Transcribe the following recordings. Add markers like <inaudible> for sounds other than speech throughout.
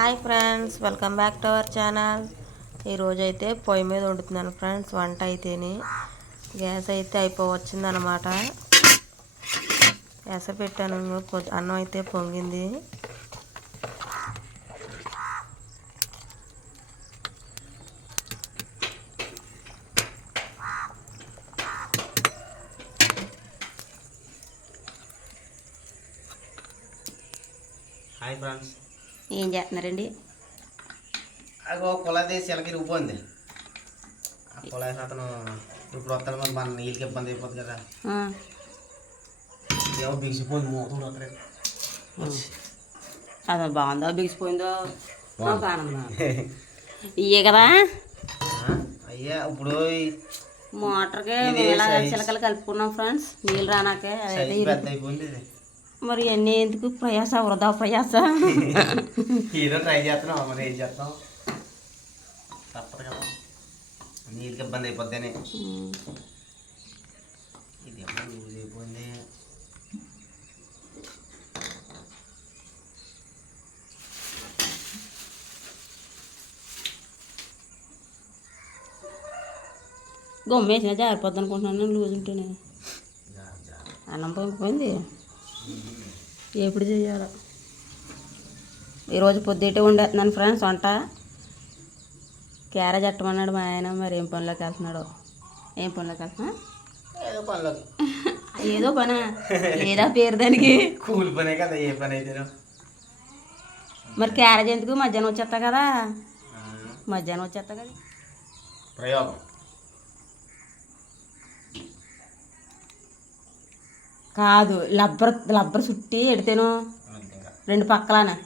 Hi friends welcome back to our channel. ఈరోజు అయితే పొయ్యి మీద వండుతున్నాను ఫ్రెండ్స్ వంట అయితేని. గ్యాస్ అయితే అయిపోవచ్చిందనమాట. గ్యాస్ పెట్టాను అన్నం అయితే పొంగింది. Hi friends. ఏం చేస్తున్నారండి? ఒక కులాది శిలకి రూపోయింది ఆ కులాయి అతను ఇప్పుడు వస్తాడు మరి మన నీళ్ళకి ఇబ్బంది అయిపోతుంది కదా. ఏమో బిగిసిపోయింది మూతం అక్కడ అది బాగుందో బిగిసిపోయిందో? <laughs> ఇయ్యే కదా? అయ్యా ఇప్పుడు మోటార్కి. చిలకలు కలుపుకున్నాం ఫ్రెండ్స్ నీళ్ళు రానాకే అదైతే మరి అన్నీ ఎందుకు? ప్రయాస వృధా ప్రయాస. హీరో ట్రై చేస్తున్నాం మరి ఏం చేస్తాం తప్పదు కదా. నీళ్ళకి ఇబ్బంది అయిపోద్ది అని ఉమ్. ఇది ఏమో లూజ్ అయిపోయింది. గొమ్మేసిన జారిపోద్ది అనుకుంటున్నాను లూజ్ ఉంటేనే. అన్నం పొంగిపోయింది ఎప్పుడు చేయాలి. ఈరోజు పొద్దుటే వండేస్తున్నాను ఫ్రెండ్స్ వంట. క్యారేజ్ అట్టమన్నాడు మా ఆయన మరి ఏం పనిలోకి వెళ్తున్నాడు? ఏం పనిలోకి వెళ్తున్నా? ఏదో పనిలోకి ఏదో పనా? ఏదా పేరు దానికి. కూలి పనే కదా ఏ పని అయితేనో. మరి క్యారేజ్ ఎందుకు? మధ్యాహ్నం వచ్చేస్తా కదా. మధ్యాహ్నం వచ్చేస్తా కదా. ప్రయోగం. కాదు లబ్బర్ లబ్బర్ చుట్టి ఎడితేను. రెండు పక్కలనే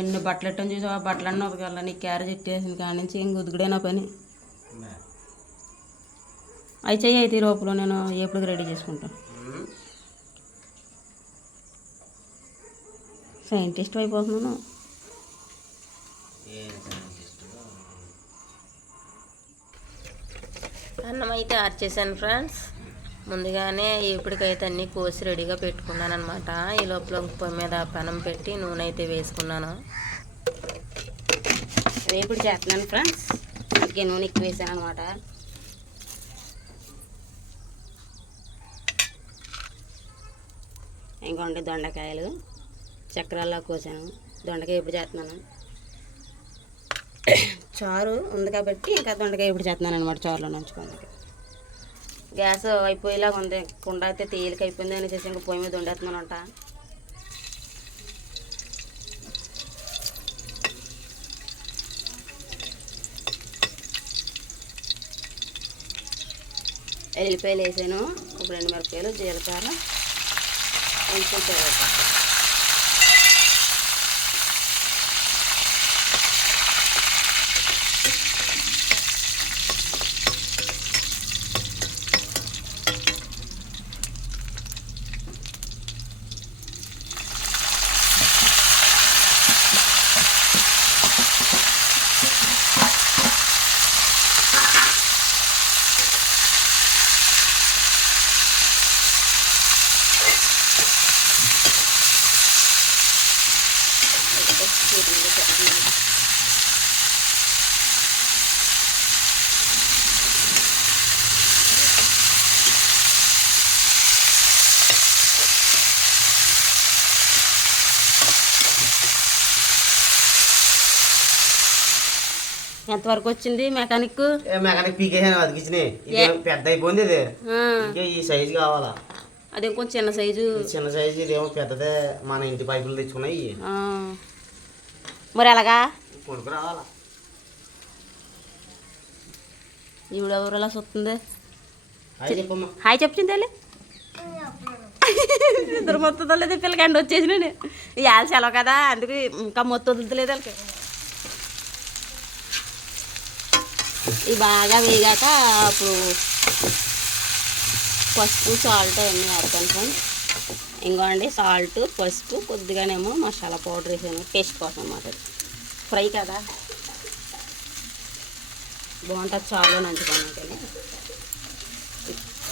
ఎన్ని బట్టలు ఎట్టని చూసి ఆ బట్టలన్నీ ఉతకాల నీ క్యారేజ్ ఎట్టేసిన కాడ నుంచి ఇంక ఉతుకుడే నా పని. అవి చెయ్యి అయితే ఈ లోపల నేను ఎప్పుడు రెడీ చేసుకుంటాను. సైంటిస్ట్ అయిపోతున్నాను. అన్నం అయితే ఆర్చేసాను ఫ్రెండ్స్ ముందుగానే ఇప్పటికైతే అన్నీ కోసి రెడీగా పెట్టుకున్నాను అనమాట ఈ లోపల పొయ్యి మీద పెనం పెట్టి నూనె అయితే వేసుకున్నాను. వేపుడు చేస్తున్నాను ఫ్రెండ్స్. అందుకే నూనె ఎక్కువ వేసాను అనమాట ఇంకోండి దొండకాయలు చక్రాల్లో కోసాను. దొండకాయ ఎప్పుడు చేస్తున్నాను. చారు ఉంది కాబట్టి ఇంకా దొండకాయ ఇప్పుడు చేస్తున్నాను అనమాట చారులో నంచుకోండి గ్యాస్ అయిపోయేలాగా ఉంది. కుండ అయితే తేలిక అయిపోయింది. అని చేసి ఇంకా పొయ్యి మీద వండేస్తున్నాను ఎల్లిపాయలు వేసాను. ఇప్పుడు రెండు మిరపకాయలు జీలకర్ర కొంచెం కరివేపాకు. ఎంతవరకు వచ్చింది మెకానిక్ ఏ మెకానిక్ పీకేసాను అతికిచ్చినాయి ఇది ఏ? పెద్ద అయిపోయింది ఇది ఆ, ఇంకా ఈ సైజు కావాలా అది ఇంకొంచెం చిన్న సైజు ఈ చిన్న సైజు ఇదేమో పెద్దదే మన ఇంటి పైపులు తెచ్చుకున్నాయి ఆ. మరి ఎలాగా ఈవిడ ఎవరు అలా చూస్తుంది? హాయ్ చెప్పింది తల్లి. ఇద్దరు మొత్తం వదలలేదు పిల్లకండి వచ్చేసి నేను. ఇవాళ సెలవు కదా అందుకు ఇంకా మొత్తం వదులుతలేదు వాళ్ళకి. ఇవి బాగా వేగాక అప్పుడు పసుపు సాల్ట్ అన్నీ వేస్తాను ఫ్రెండ్స్ ఇంకోండి సాల్ట్ పసుపు కొద్దిగానేమో మసాలా పౌడర్ వేసాను. టేస్ట్ కోసం అన్నమాట ఫ్రై కదా? బాగుంటుంది చారులో నంచుకోవడానికి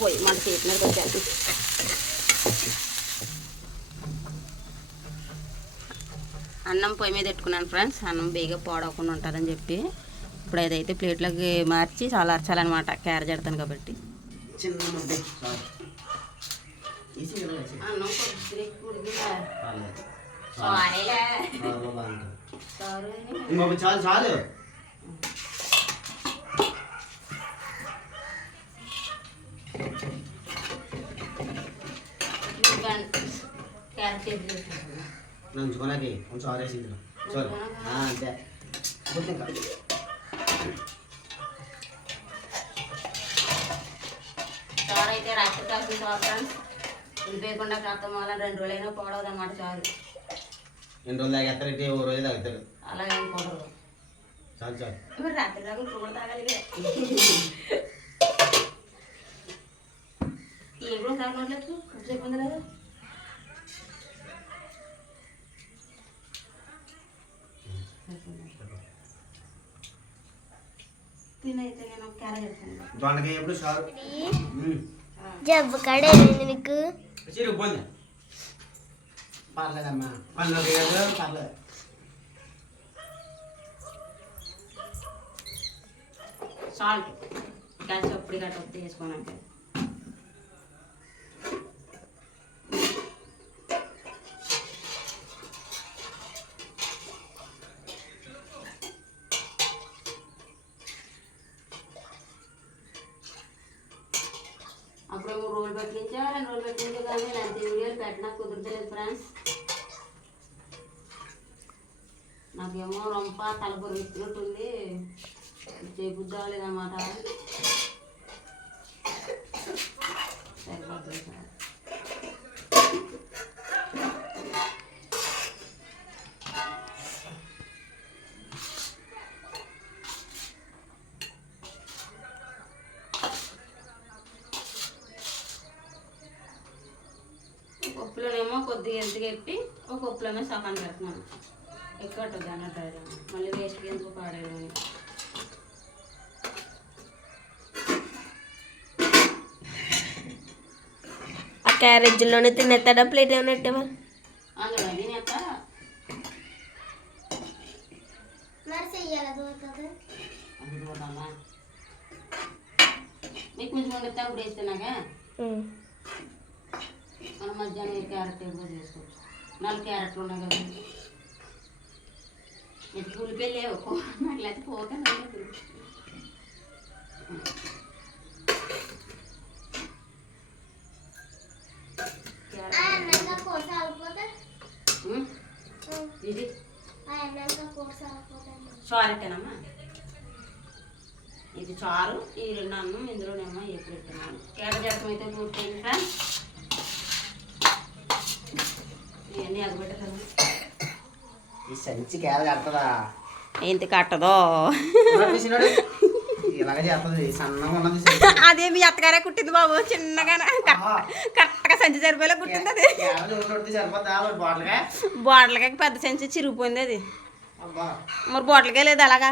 పోయి మన చేతి మీద వచ్చేది అన్నం పొయ్యి మీద పెట్టుకున్నాను ఫ్రెండ్స్ అన్నం బేగా పాడవకుండా ఉంటుందని చెప్పి. ఇప్పుడు ఏదైతే ప్లేట్లోకి మార్చి చాలా అరచాలన్నమాట. క్యారేజ్ పెడతాను కాబట్టి. చిన్న ఇంకొక చాలు చాలు. నంచుకోనాకి కొంచెం ఆరేసి చాలు అంతే ఇంకా అయితే రాత్రి కాసిన ఉడిపోయకుండా కాస్త మళ్ళీ రెండు రోజులైనా పోవడం అన్నమాట చారు ఎన్ని రోజులు తాగేస్తారంటే ఓ రోజు తాగుతారు. అలాగే కుదరదు చాలు చాలు. మరి రాత్రి దాకా ఇప్పుడు కూడా తాగాలిగే. ఏం కూడా తాగట్లేదు ఎంతసేపు ఉంది లేదా తినైతే నేను క్యారెట్ దొండకాయ ఎప్పుడు చాలు? ఉమ్. జబ్బు కడే నీకు. చీరు పోంది పర్లేదమ్మా. పర్లేదు ఏదో పర్లేదు. సాల్ట్ గ్యాస్ అప్పుడు గట్ట వేసుకోనంటే అప్పుడు రోజు పెట్టించా రెండు రోజులు పెట్టించా కానీ లెంత్ వీడియోలు పెట్టడం కుదరలేదు ఫ్రెండ్స్ నాకేమో రొంప తలపొరు ఇస్తున్నట్టుంది పప్పులోనేమో కొద్దిగా ఎంత చెప్పి ఒక పప్పులోనే సగాన్ని పెడుతున్నాను ఎక్కువ ఉంటుంది అన్నట్టు మళ్ళీ వేస్ట్కి ఎందుకు పాడేయడం ఆ క్యారేజీలోనే తినేస్తాడా? ప్లేట్ ఏమైనా పెట్టావా? అందులో చూడమ్మా మీకు కొంచెం వండితే అప్పుడు వేస్తున్నాగా మనం మధ్యాహ్నం ఈ క్యారెట్ ఎక్కువ చేసుకోవచ్చు. నాలుగు క్యారెట్లు ఉన్నాయి కదా. ఎటు ఉల్లిపాయలు లేవు. లేకపోతే పోతే ఇది? చారెట్టేనమ్మా ఇది చారు ఈ రెండు అన్నం ఇందులోనేమో పెట్టినాను. క్యారెట్ చేస్తాం అయితే పూర్తయింది ఫ్రెండ్స్ ఇవన్నీ అగబెట్టలేదు ఈ సంచి కేర కట్టదో? సంచి. అదే మీ అత్తగారే కుట్టింది బాబు చిన్నగా. కరెక్ట్గా సంచి సరిపోయేలా కుట్టింది అది. బాటిల్గా బాటిల్కి? పెద్ద సంచి చిరిగిపోయింది అది. అబ్బా. మరి బాటిల్కే లేదు అలాగా?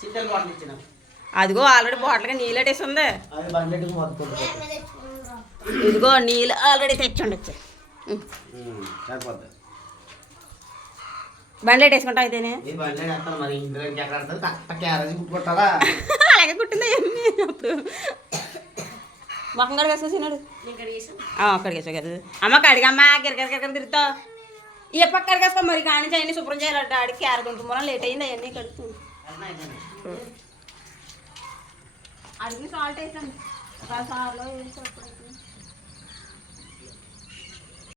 చిత్తలు బాటిల్ ఇచ్చిన. అదిగో ఆల్రెడీ బాటిల్గా నీళ్ళు అట్టేసి ఉంది. ఇదిగో నీళ్ళు ఆల్రెడీ తెచ్చి ఉండొచ్చు సరిపోద్ది. బండ్లు వేసుకుంటావు అయితేనే? <laughs> అలాగే కుట్టిందా అప్పుడు. మొహం కడిగి వేసేసినాడు అక్కడికి వేసావు కదా. అమ్మ కడిగమ్మా గిరగర తిరుగుతావు. ఏ పక్క కడిగేసుకో మరి కానీ చేయని శుభ్రం చేయాలంట ఆడికి క్యారెట్ లేట్ అయింది అవన్నీ కడుతుంది అడిగి సాల్ట్ వేసాను. సార్లో